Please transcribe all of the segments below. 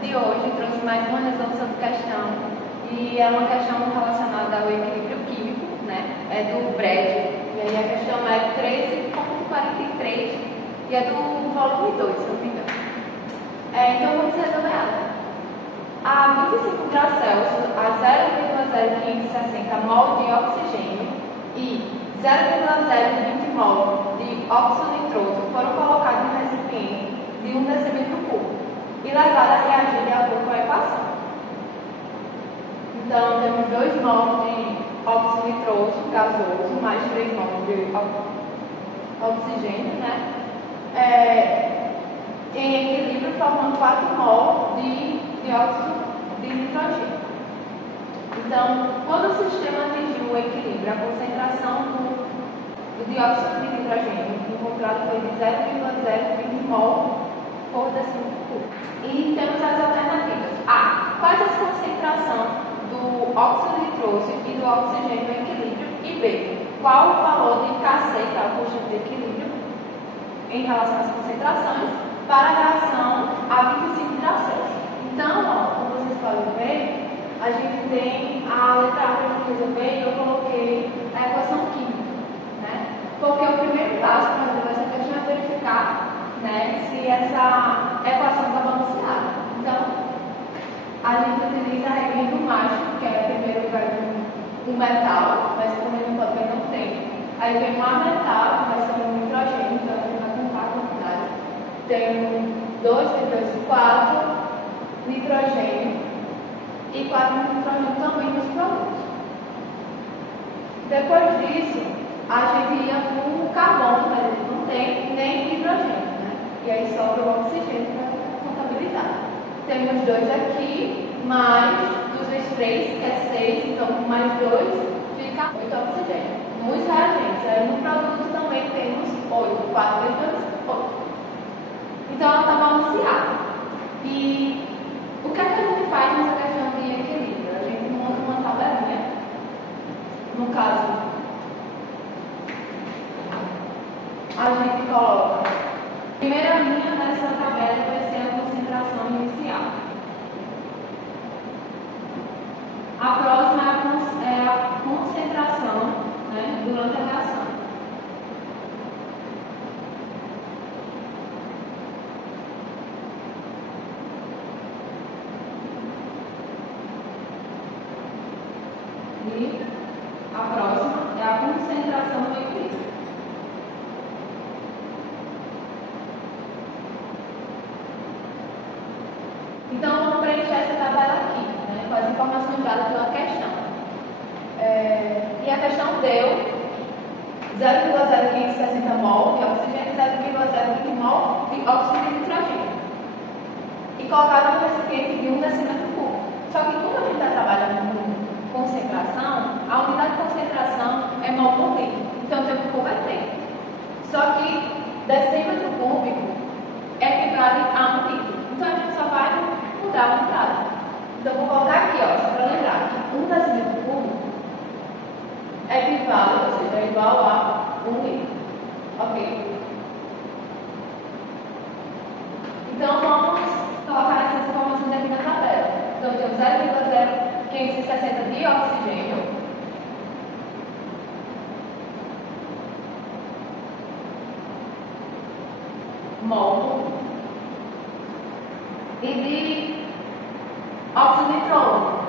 de hoje trouxe mais uma resolução de questão e é uma questão relacionada ao equilíbrio químico, né? É do Brad, e aí a questão é 13.43 e é do volume 2, se eu não me engano. Então vamos resolver ela. A 25 graus Celsius, a 0,0560 mol de oxigênio e 0,020 mol de óxido nitroso foram colocados no recipiente de 1 decímetro cúbico e levados a reagir de acordo com a equação. Então, temos 2 mol de óxido nitroso gasoso mais 3 mol de oxigênio, né? Em equilíbrio, formando 4 mol de dióxido de nitrogênio. Então, quando o sistema atingiu o equilíbrio, a concentração do dióxido de nitrogênio encontrado foi de 0,020 mol por decímetro cúbico. E temos as alternativas. A. Quais as concentrações do óxido nitroso e do oxigênio em equilíbrio? E B. Qual o valor de Kc, que é o constante de equilíbrio, em relação às concentrações, para a reação a 25 graus Celsius? Então, como vocês podem ver, a gente tem a letra A para a gente resolver e eu coloquei a equação química, né? Porque o primeiro passo para resolver essa questão é verificar, né, se essa equação está balanceada. Então, a gente utiliza a regra do macho, que é primeiro um metal, mas como ele não pode ver, não tem. Aí vem um ametal, que vai ser um nitrogênio, então a gente vai contar a quantidade. Tem 2, tem 2, 4 nitrogênio e 4 nitrogênio também nos produtos. Depois disso, a gente ia com o carbono, mas ele não tem nem hidrogênio, né? E aí sobra o oxigênio para contabilizar. Temos 2 aqui, mais 2 vezes 3, que é 6, então mais 2 fica 8 oxigênio. Muitos reagentes. Aí no produto também temos 8, 4 vezes 2, 8. Então ela está balanceada. E o que é que a gente faz nessa questão de equilíbrio? A gente monta uma tabelinha. No caso, a gente coloca a primeira linha nessa tabela vai ser a concentração inicial. A próxima é a concentração, né, durante a reação. E a próxima é a concentração do equilíbrio. Então, vamos preencher essa tabela aqui, né, com as informações dadas pela questão. E a questão deu 0,0560 mol de oxigênio e 0,020 mol de óxido de nitrogênio. E colocaram no recipiente de 1 decímetro cúbico. Só que como a gente está trabalhando com concentração, a unidade de concentração é mol por litro. Então, tem que converter. Só que decímetro cúbico equivale a 1 litro. Então, a gente só vai mudar a unidade. Então, vou colocar aqui, ó, só para lembrar que 1 decímetro cúbico equivale, ou seja, é igual a 1 litro. Ok? Então, vamos colocar essas informações aqui na tabela. Então, temos 0,0560 de oxigênio mol e de óxido nitroso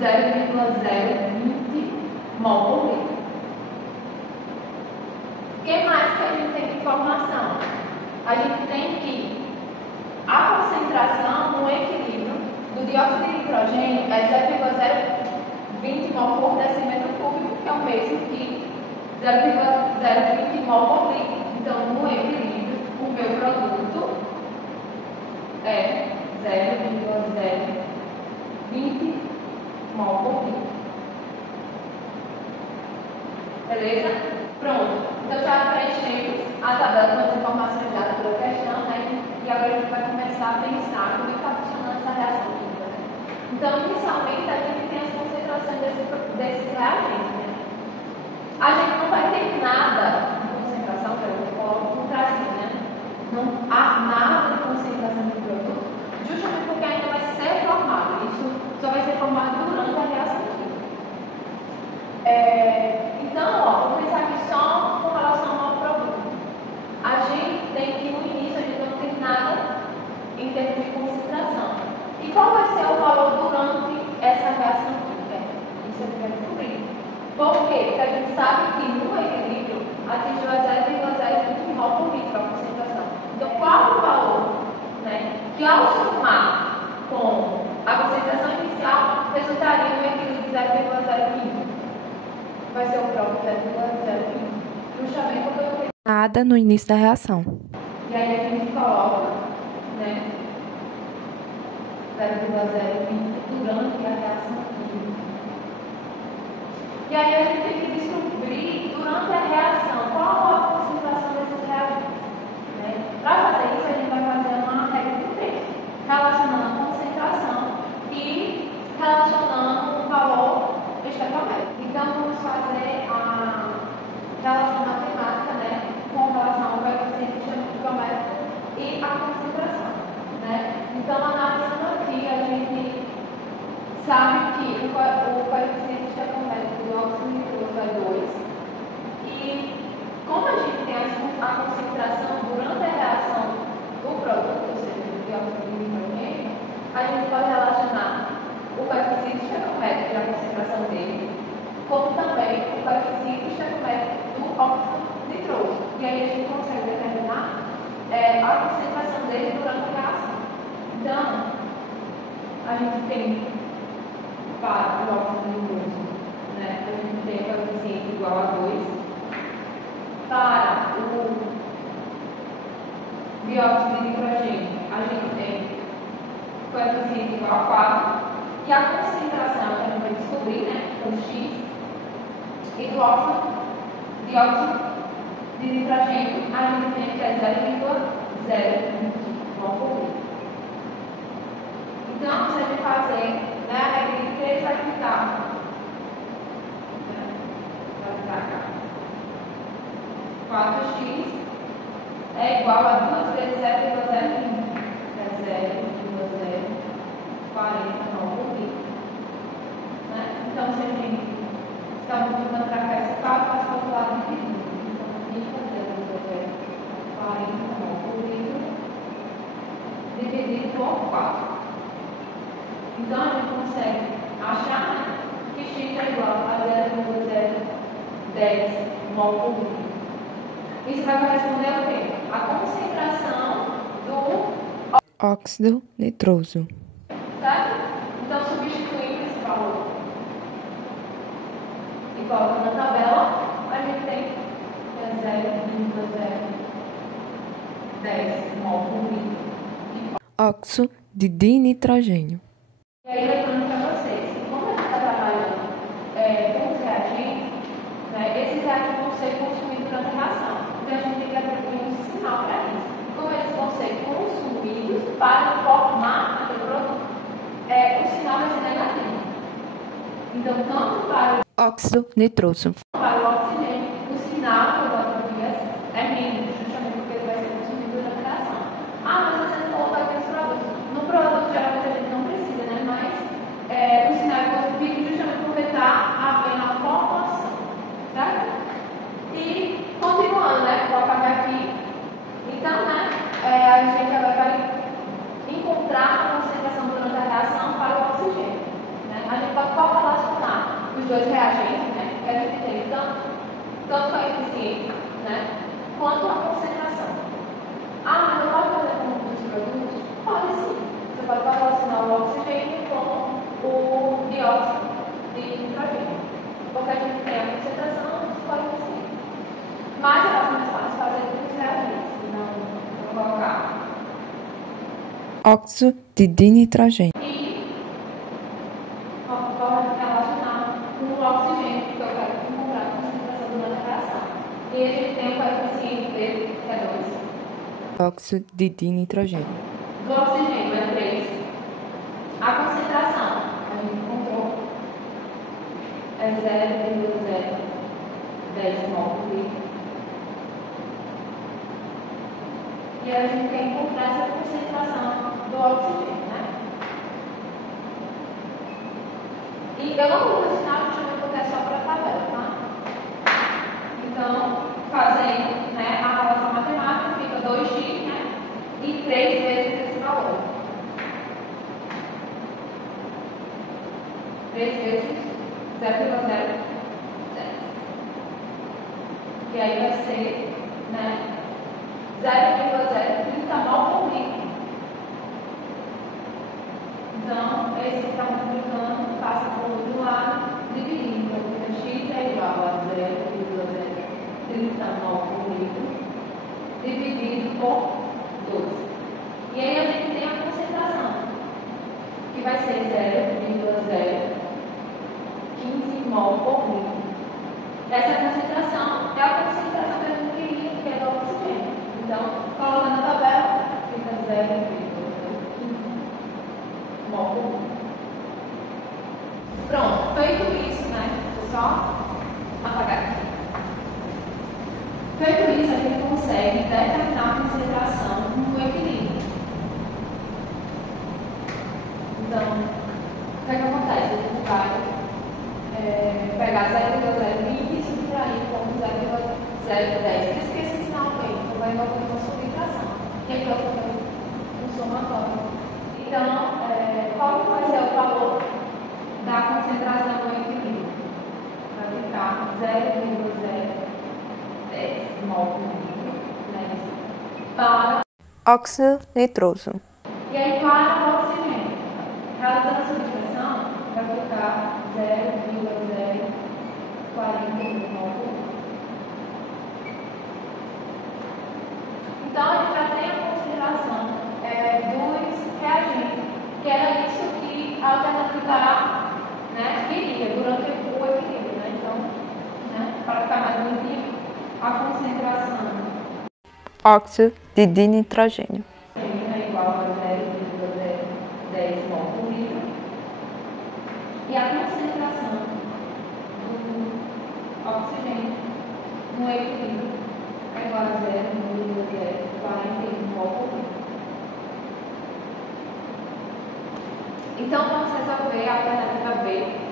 0,020 mol por litro. O que mais que a gente tem de informação? A gente tem que a concentração no equilíbrio do dióxido de nitrogênio é 0,020 mol por decímetro cúbico, que é o mesmo que 0,020 mol por litro. Então, no equilíbrio, o meu produto é 0,020 mol por litro. Beleza? Pronto. Então, já preenchemos a tabela com as informações dadas pela questão, né? E agora a gente vai começar a pensar como está funcionando essa reação química. Então, inicialmente, a gente tem as concentrações desses reagentes, né? A gente não vai ter nada de concentração, que a gente coloca um tracinho, né? Não há nada de concentração essa reação química. Isso a gente vai descobrir. Por quê? Porque a gente sabe que no equilíbrio atingiu a 0,020 mol por litro a concentração. Então, qual o valor, né, que ao somar com a concentração inicial resultaria no equilíbrio de 0,020? Vai ser o próprio 0,020. Justamente porque eu tenho nada no início da reação. e aí a gente coloca, né, 0,020 durante a reação química. E aí a gente tem que descobrir durante a reação qual a concentração desses reagentes. Né? Para fazer isso, a gente vai fazer uma regra de três, relacionando a concentração e relacionando o valor estequiométrico. Então, vamos fazer a relação matemática, né, com relação ao coeficiente estequiométrico e a concentração. Né? Então, analisando aqui, a gente sabe que o coeficiente estequiométrico do óxido nitroso é 2. E como a gente tem a concentração durante a reação do produto, ou seja, do dióxido de nitrogênio, a gente pode relacionar o coeficiente estequiométrico e a concentração dele, como também o coeficiente estequiométrico do óxido nitroso. E aí a gente consegue determinar a concentração dele durante a reação. Então, a gente tem para o óxido nitroso, né, a gente tem o coeficiente igual a 2. Para o dióxido de nitrogênio, a gente tem coeficiente igual a 4. E a concentração que a gente vai descobrir, né, o X, e do dióxido de nitrogênio, a gente tem que é 0,020 mol por litro. Então, se a gente fazer, né, a regra de 3 vai ficar, né, vai ficar cá. 4x é igual a 2 vezes 0,020, que é 0,040 mol por litro. Né? Então, se a gente está multiplicando para cá esse 4, faz para o lado dividido. Então, fica 0,040 mol por litro dividido por 4. Então, a gente consegue achar, né, que x é igual a 0,010 mol por litro. Isso vai corresponder ao quê? A concentração do Óxido nitroso. certo? Então, substituindo esse valor e colocando na tabela, a gente tem 0,010 mol por litro. Óxido de dinitrogênio. E aí, lembrando para vocês, como a gente está trabalhando com os reagentes, né, esses reagentes vão ser consumidos durante a reação. Então, a gente tem que atribuir um sinal para isso. Como eles vão ser consumidos para formar aquele produto, o sinal vai ser negativo. Então, tanto para Óxido nitroso. o oxigênio, o sinal que eu boto aqui é mínimo, justamente porque ele vai ser consumido durante a reação. Ah, mas você não coloca aqui nos produtos. No produto, geralmente a gente não precisa, né? Mas o sinal é positivo justamente porque está havendo a formulação, certo? E continuando, né? Vou apagar aqui. Então, né? A gente agora vai encontrar a concentração durante a reação para o oxigênio. Né? A gente pode correlacionar os dois reagentes, né? Que a gente tem tanto coeficiente, né? Quanto a concentração. Ah, mas eu posso fazer com os produtos? Pode sim. Você pode correlacionar o oxigênio com o dióxido de nitrogênio. Porque a gente tem a concentração dos coeficientes. Mas é mais fácil fazer com os reagentes. Não vou colocar. Óxido de dinitrogênio. E pode relacionar com o oxigênio, porque eu quero encontrar a concentração durante a reação. E a gente tem o coeficiente dele, que é 2. Óxido de dinitrogênio. Do oxigênio é 3. A concentração, a gente encontrou, é 0,010 mol por litro. E a gente tem que encontrar essa concentração do oxigênio, né? E eu não vou ensinar justamente porque é só para a tabela, tá? Então, fazendo, né, a relação matemática, fica 2x, né? E 3 vezes esse valor. 3 vezes 0,010. E aí vai ser, né, 0,030 mol por litro. Então, esse que está multiplicando passa por outro lado, dividindo. Então, x é igual a 0,030 mol por litro, dividido por 12. E aí a gente tem a concentração, que vai ser 0,015 mol por litro. Essa concentração é a concentração que a gente queria, que é do oxigênio. Então, colocando na tabela, fica 0,015 mol por litro. Pronto, feito isso, né? Vou só apagar aqui. Feito isso, a gente consegue determinar a concentração no equilíbrio. Então, o que é que acontece? A gente vai pegar 0,020 e subtrair com 0,010. Por isso que esse sinal vem, então vai envolver uma subtração. E aqui eu vou fazer um somatório. Então, qual vai ser o valor da concentração no equilíbrio? Vai ficar 0,010 mol por litro, né? Para Óxido nitroso. e aí para o oxigênio. Realizando a subtração, vai ficar 0,041 mol por litro. Então, a gente já tem a consideração dos reagentes, que era isso que a alternativa A, né, queria durante o equilíbrio. Né? Então, né, para ficar mais bonitinho, a concentração Óxido de dinitrogênio. é igual a 0,010 mol por litro. E a concentração do oxigênio no equilíbrio é igual a 0,041 mol por litro. Então, vamos resolver a alternativa B,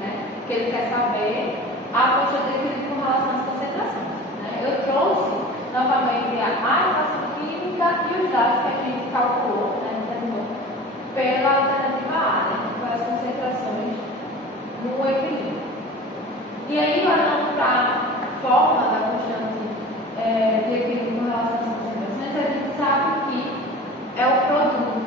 né? Que ele quer saber a quantidade de equilíbrio com relação às concentrações. Né? Eu trouxe novamente a equação química e os dados que a gente calculou, né? Determinou, pela alternativa A, né? Que foi as concentrações no equilíbrio. E aí, olhando para a forma da constante de equilíbrio com relação às concentrações, a gente sabe que é o produto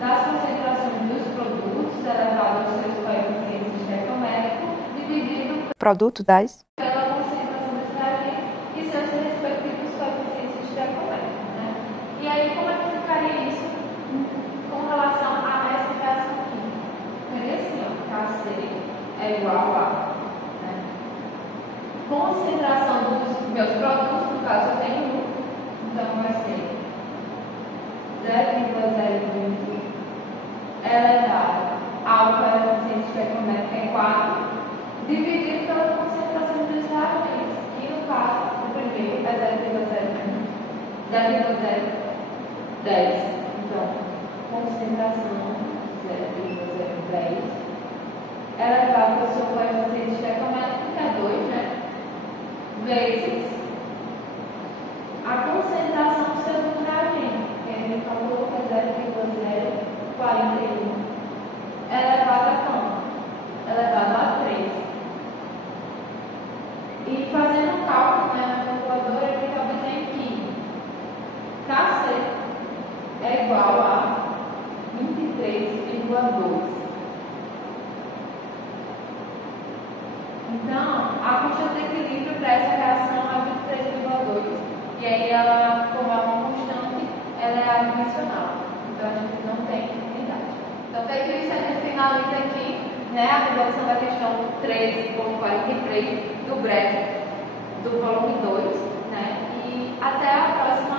das concentrações dos produtos elevado aos seus coeficientes estequiométricos dividido Produto das pela concentração dos reagentes e seus respectivos coeficientes estequiométricos. Né? E aí, como é que ficaria isso com relação a essa reação química? Seria assim, ó, KC é igual a, né, concentração dos meus produtos, no caso eu tenho 1, então vai ser 0,020 elevado ao coeficiente estequiométrico, que é 4, dividido pela concentração dos reagentes, que no caso, o primeiro é 0,010. Então, concentração 0,010 elevado pelo seu coeficiente estequiométrico, que é 2, né? Vezes a concentração do segundo reagente, que a gente calculou que é 0,041 elevado a quanto? Elevado a 3. E fazendo o cálculo, né, na calculadora, a gente obtém que KC é igual a 23,2. Então, a constante de equilíbrio para essa reação é 23,2. E aí, ela, como é uma constante, ela é adimensional. Então, a gente não tem unidade. Então, feito isso, a gente finaliza aqui, né, a resolução da questão 13.43 do breve do volume 2. Né, e até a próxima